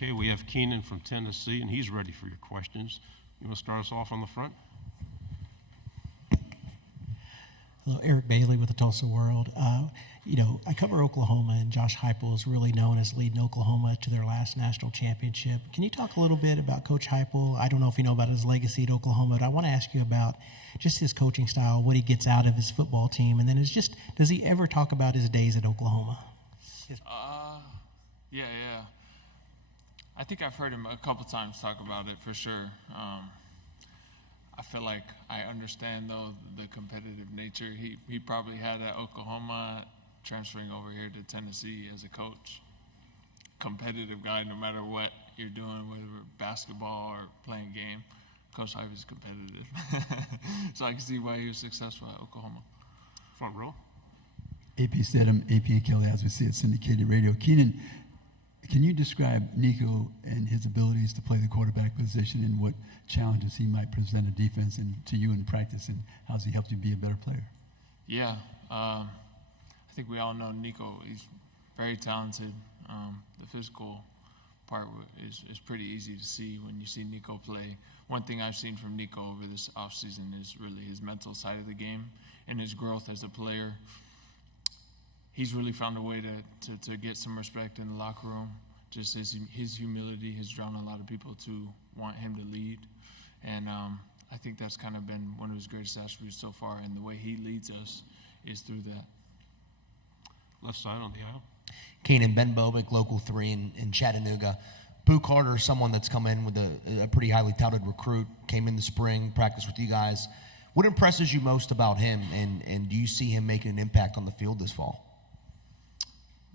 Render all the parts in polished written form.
Okay, we have Keenan from Tennessee, and he's ready for your questions. You want to start us off on the front? Hello, Eric Bailey with the Tulsa World. I cover Oklahoma, and Josh Heupel is really known as leading Oklahoma to their last national championship. Can you talk a little bit about Coach Heupel? I don't know if you know about his legacy at Oklahoma, but I want to ask you about just his coaching style, what he gets out of his football team, and then does he ever talk about his days at Oklahoma? Yeah. I think I've heard him a couple times talk about it for sure. I feel like I understand, though, the competitive nature he probably had at Oklahoma, transferring over here to Tennessee as a coach. Competitive guy, no matter what you're doing, whether basketball or playing a game. Coach Hype is competitive. So I can see why he was successful at Oklahoma. Front row. AP Stedham, AP Kelly, as we see at syndicated radio. Keenan, can you describe Nico and his abilities to play the quarterback position and what challenges he might present a defense and to you in practice, and how has he helped you be a better player? Yeah, I think we all know Nico. He's very talented. The physical part is pretty easy to see when you see Nico play. One thing I've seen from Nico over this offseason is really his mental side of the game and his growth as a player. He's really found a way to get some respect in the locker room. Just his humility has drawn a lot of people to want him to lead. And I think that's kind of been one of his greatest attributes so far. And the way he leads us is through that. Left side on the aisle. Keenan, Ben Bobick, Local 3 in Chattanooga. Boo Carter is someone that's come in with a pretty highly touted recruit, came in the spring, practiced with you guys. What impresses you most about him, and do you see him making an impact on the field this fall?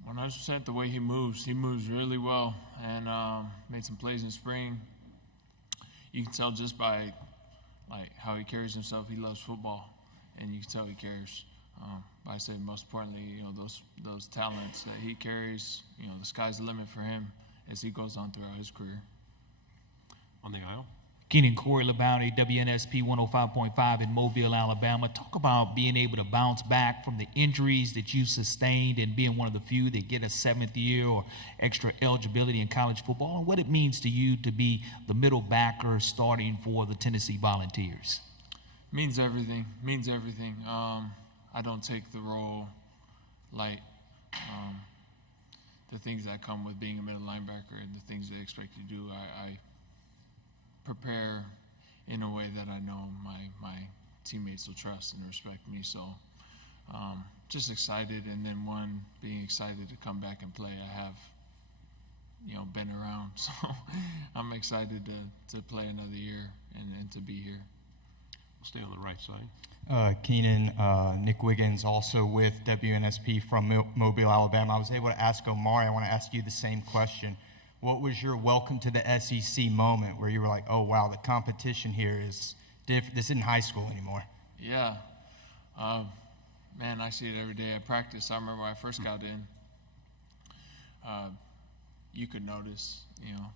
100% the way he moves. He moves really well and made some plays in spring. You can tell just by how he carries himself. He loves football, and you can tell he cares. But I say most importantly, those talents that he carries. The sky's the limit for him as he goes on throughout his career. On the aisle. Keenan, Corey LeBounty, WNSP 105.5 in Mobile, Alabama. Talk about being able to bounce back from the injuries that you sustained and being one of the few that get a seventh year or extra eligibility in college football, and what it means to you to be the middle backer starting for the Tennessee Volunteers. Means everything. I don't take the role light. The things that come with being a middle linebacker and the things they expect you to do, I prepare in a way that I know my teammates will trust and respect me. So just excited, and then being excited to come back and play. I have been around, so I'm excited to play another year and to be here. We'll stay on the right side. Keenan, Nick Wiggins, also with WNSP from Mobile, Alabama. I was able to ask Omari, I want to ask you the same question. What was your welcome to the SEC moment where you were like, oh, wow, the competition here is different. This isn't high school anymore? Yeah. Man, I see it every day at practice. I remember when I first got in, you could notice,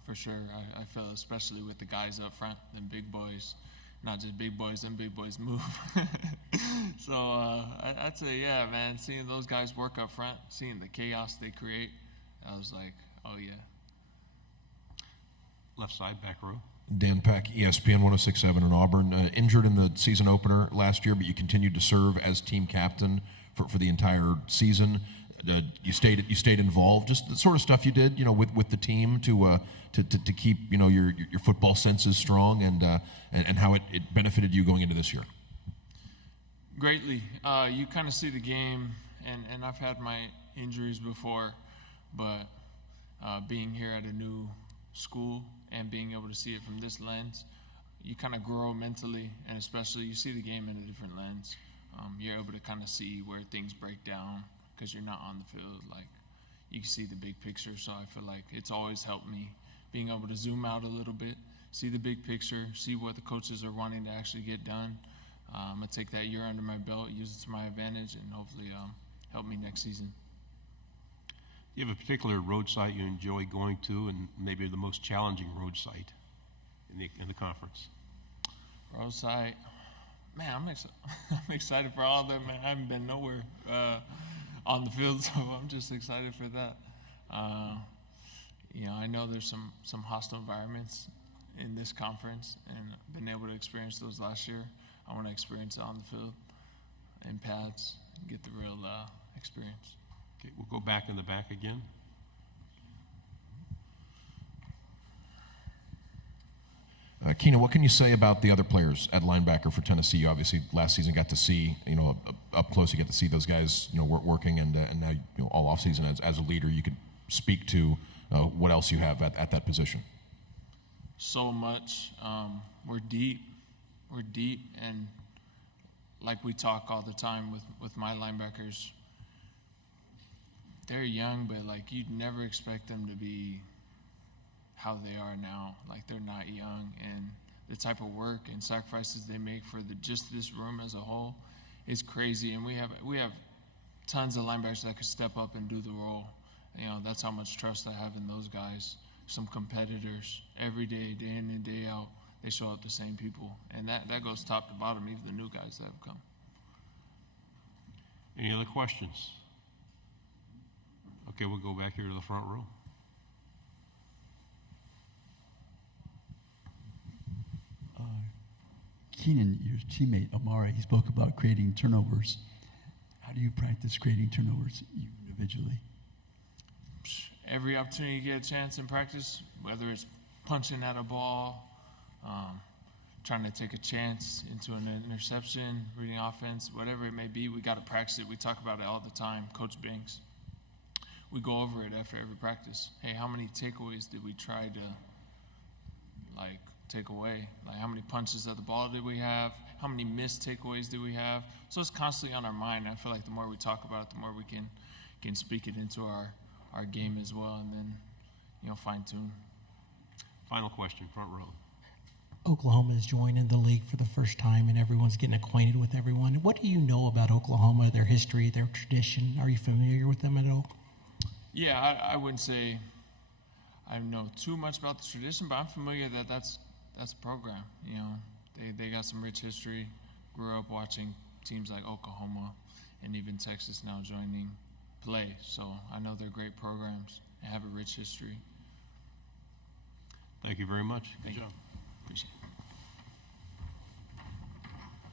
for sure. I felt especially with the guys up front, them big boys. Not just big boys, them big boys move. So I'd say, yeah, man, seeing those guys work up front, seeing the chaos they create, I was like, oh, yeah. Left side, back row. Dan Peck, ESPN 106.7 in Auburn. Injured in the season opener last year, but you continued to serve as team captain for the entire season. You stayed involved. Just the sort of stuff you did, with the team to keep your football senses strong, and how it benefited you going into this year. Greatly. You kind of see the game, and I've had my injuries before, but being here at a new school and being able to see it from this lens, you kind of grow mentally, and especially you see the game in a different lens. You're able to kind of see where things break down because you're not on the field. Like, you can see the big picture, so I feel like it's always helped me being able to zoom out a little bit, see the big picture, see what the coaches are wanting to actually get done. I'm going to take that year under my belt, use it to my advantage, and hopefully help me next season. Do you have a particular road site you enjoy going to, and maybe the most challenging road site in the conference? Road site, man, I'm excited for all of them. Man, I haven't been nowhere on the field, so I'm just excited for that. I know there's some hostile environments in this conference, and been able to experience those last year. I want to experience it on the field, in pads, and get the real experience. Okay, we'll go back in the back again. Keenan, what can you say about the other players at linebacker for Tennessee? You obviously last season got to see, up close. You get to see those guys, working, and now, all offseason as a leader, you could speak to what else you have at that position. So much. We're deep, and like we talk all the time with my linebackers, they're young, but like you'd never expect them to be how they are now. Like they're not young, and the type of work and sacrifices they make for just this room as a whole is crazy. And we have tons of linebackers that could step up and do the role. That's how much trust I have in those guys. Some competitors every day, day in and day out. They show up the same people, and that goes top to bottom, even the new guys that have come. Any other questions? Okay, we'll go back here to the front row. Keenan, your teammate Amari, he spoke about creating turnovers. How do you practice creating turnovers you individually? Every opportunity you get a chance in practice, whether it's punching at a ball, trying to take a chance into an interception, reading offense, whatever it may be, we got to practice it. We talk about it all the time. Coach Banks, we go over it after every practice. Hey, how many takeaways did we try to take away? Like how many punches at the ball did we have? How many missed takeaways did we have? So it's constantly on our mind. I feel like the more we talk about it, the more we can speak it into our game as well, and then fine tune. Final question, front row. Oklahoma is joining the league for the first time, and everyone's getting acquainted with everyone. What do you know about Oklahoma, their history, their tradition? Are you familiar with them at all? Yeah, I wouldn't say I know too much about the tradition, but I'm familiar that's a program. They got some rich history. Grew up watching teams like Oklahoma and even Texas now joining play. So I know they're great programs and have a rich history. Thank you very much. Thank Good you. job. Appreciate it.